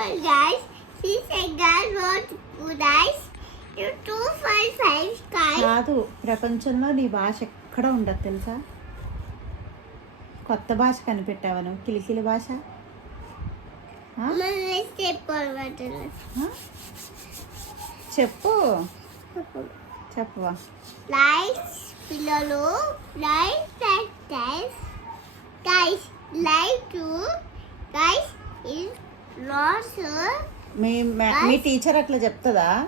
one guys. She said want two guys. You two five five guys. కాదు ప్రపంచంలో నీ భాష ఎక్కడ ఉండదు తెలుసా కొత్త భాష కనిపెట్టావా నువ్వు కిలికిలి భాష? చెప్పు చెప్పవా Lights below. Lights like guys. Guys, light two. మీ మ- టీచర్ అట్లా చెప్తుందా?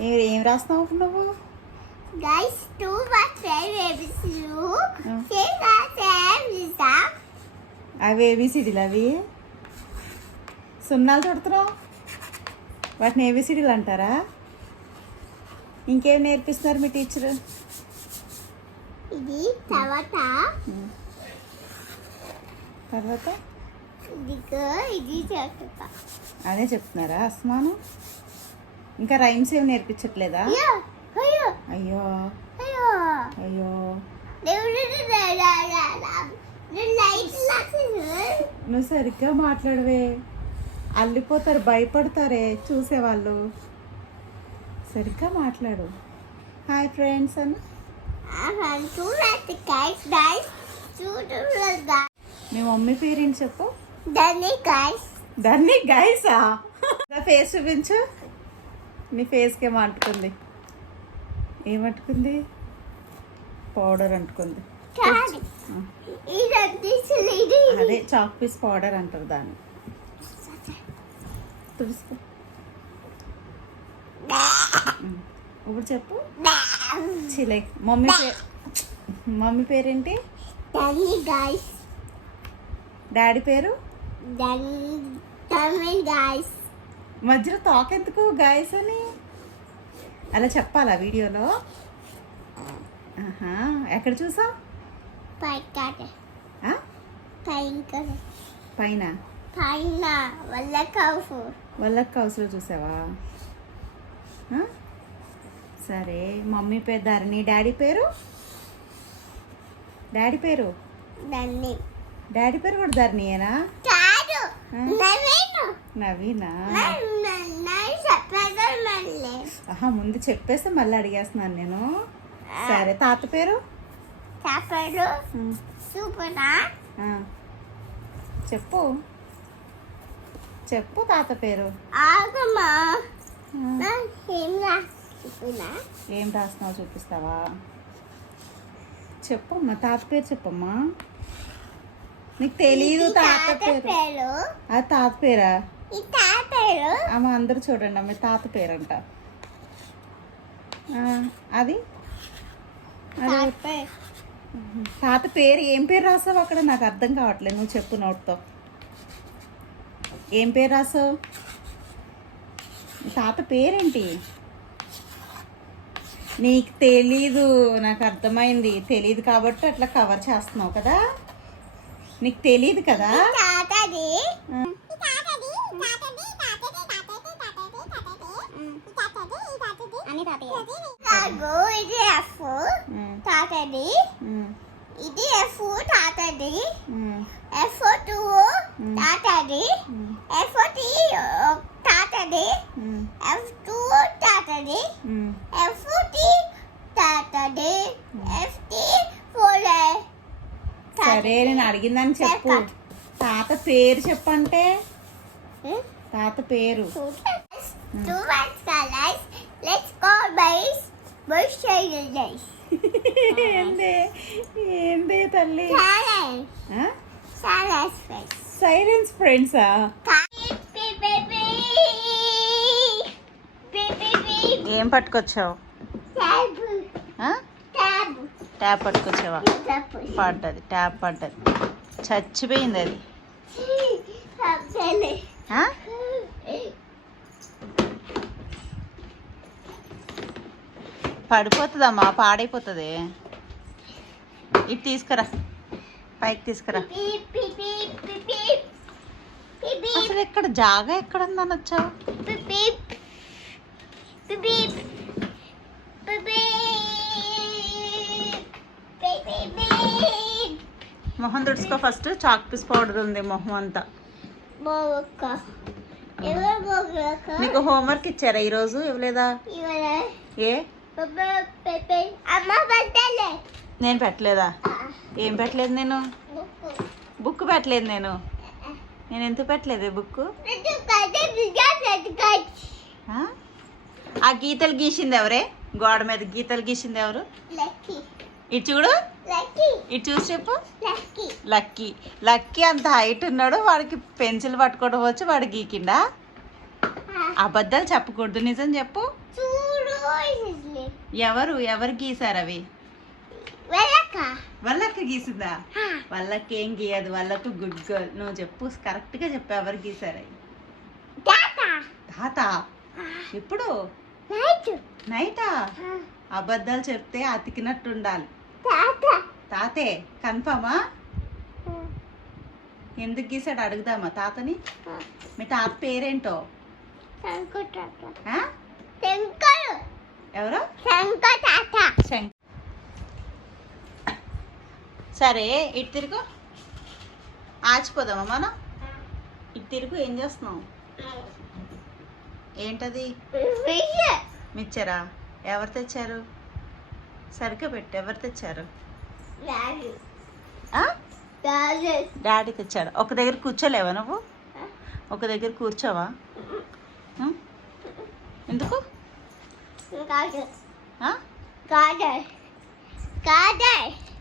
మీరు ఏం ఇప్పుడు నువ్వు? Guys, was five babies. Yeah. Say that is that. అవి ఏబిసిడీలు అవి? సున్నాలు చుడుతున్నావు వాటిని ఏబిసిడీలు అంటారా? ఇంకేం నేర్పిస్తున్నారు మీ టీచర్ ఇది తర్వాత. తర్వాత? ఇది చెప్తా అదే చెప్తున్నారా అస్మాను ఇంకా రైమ్స్ ఏమి నేర్పించట్లేదా అయ్యో అయ్యో అయ్యో నువ్వు సరిగ్గా మాట్లాడవే అల్లిపోతారు భయపడతారే చూసేవాళ్ళు సరిగ్గా మాట్లాడు హాయ్ ఫ్రెండ్స్ అన్న మీ మమ్మీ పేరేంటి చెప్పు దాన్ని గైస్ దాన్ని గైసా ఫేస్ చూపించు. నీ ఫేస్కి ఏమో అంటుకుంది. ఏమంటుకుంది? పౌడర్ అంటుకుంది. అదే చాక్ పీస్ పౌడర్ అంటారు దాన్ని. ఉమ్. ఇప్పుడు చెప్పు. చిలే మమ్మీ పేరు మమ్మీ పేరేంటి? డాడీ పేరు? మధ్యలో తాక్ ఎందుకు గాయస్ అని? అలా చెప్పాలా వీడియోలో? ఎక్కడ చూసా? పైన పైన? పైన వల్ల కావు వాళ్ళకి హౌస్లో చూసావా? సరే మమ్మీ పేరు ధరణి. డాడీ పేరు? డాడీ పేరు? డాడీ పేరు కూడా ధరణియేనా? నవీనా? ఆహా ముందు చెప్పేస్తే మళ్ళీ అడిగేస్తున్నాను నేను. సరే తాత పేరు. చెప్పు. చెప్పు తాత పేరు. ఏం రాస్తున్నావు చూపిస్తావా? చెప్పమ్మా తాత పేరు చెప్పమ్మా. నీకు తెలీదు తాత పేరు. ఆ తాత పేరా? ఆమె అందరూ చూడండి ఆమె తాత పేరంట. అది? అది తాత పేరు. తాత పేరు ఏం పేరు రాసావు అక్కడ? నాకు అర్థం కావట్లేదు నువ్వు చెప్పు నోట్తో. ఏం పేరు రాసావు? తాత పేరేంటి? నీకు తెలీదు నాకు అర్థమైంది. తెలీదు కాబట్టి అట్లా కవర్ చేస్తున్నావు కదా? నీకు తెలీదు కదా ఇది ఎఫ్ తాతది ఇది ఎఫ్ తాతది ఎఫ్ టూ Hmm. తాతది ఎఫ్ టీ తాతది ఎఫ్ టీ తాతది ఎఫ్ టీ ఫోర్ సరే నేను అడిగిందని చెప్పు తాత పేరు చెప్పంటే తాత పేరు. ఏంది తల్లి. సైలెన్స్ ఫ్రెండ్సా. ఏం పట్టుకొచ్చావు. ట్యాప్ పట్టుకొచ్చావా. పడ్డది ట్యాప్ పడ్డది. చచ్చిపోయింది అది? పడిపోతుందమ్మా పాడైపోతుంది. ఇటు తీసుకురా. పైకి తీసుకురా. అసలు ఇక్కడ జాగా ఎక్కడ ఉందని వచ్చావు తుడుచుకో ఫస్ట్ చాక్ పీస్ పౌడర్ ఉంది మొహం అంతా. నీకు హోంవర్క్ ఇచ్చారా ఈరోజు? ఇవ్వలేదా? ఏ? నేను పెట్టలేదా? ఏం పెట్టలేదు నేను? బుక్ పెట్టలేదు నేను. నేను ఎందుకు పెట్టలేదు బుక్ ఆ? గీతలు గీసింది ఎవరే? గోడ మీద గీతలు గీసింది ఎవరు? ఇటు చూడు. ఇటు చూసి చెప్పు. లక్కీ. లక్కీ. అంత హైట్ ఉన్నాడు వాడికి పెన్సిల్ పట్టుకోవడం వచ్చి వాడు గీకిండా? అబద్ధాలు చెప్పకూడదు నిజం చెప్పు. ఎవరు ఎవరు గీసారు అవి? వెళ్ళక వాళ్ళకి గీసిందా? వాళ్ళకి ఏం గీయదు వాళ్ళకు గుడ్ గర్ల్. నువ్వు చెప్పు కరెక్ట్గా చెప్పు ఎవరు గీసారు తాత. ఎప్పుడు? నైటా. అబద్ధాలు చెప్తే అతికినట్టు ఉండాలి తాత. తాతే కన్ఫామా? ఎందుకు గీసాడు? అడుగుదామా తాతని? మీ తాత పేరేంటో? ఎవరు? సరే ఇటు తిరుగు. ఆచిపోదామా మనం? ఇటు తిరుగు ఏం చేస్తున్నావు? ఏంటది? మిచ్చరా? ఎవరు తెచ్చారు? సరిగ్గా పెట్టు. ఎవరు తెచ్చారు? డాడీ. ఆ? డాడీ. డాడీ తెచ్చాడు. ఒక దగ్గర కూర్చోలేవా నువ్వు? ఒక దగ్గర కూర్చోవా? ఎందుకు? కాదు. కాదు.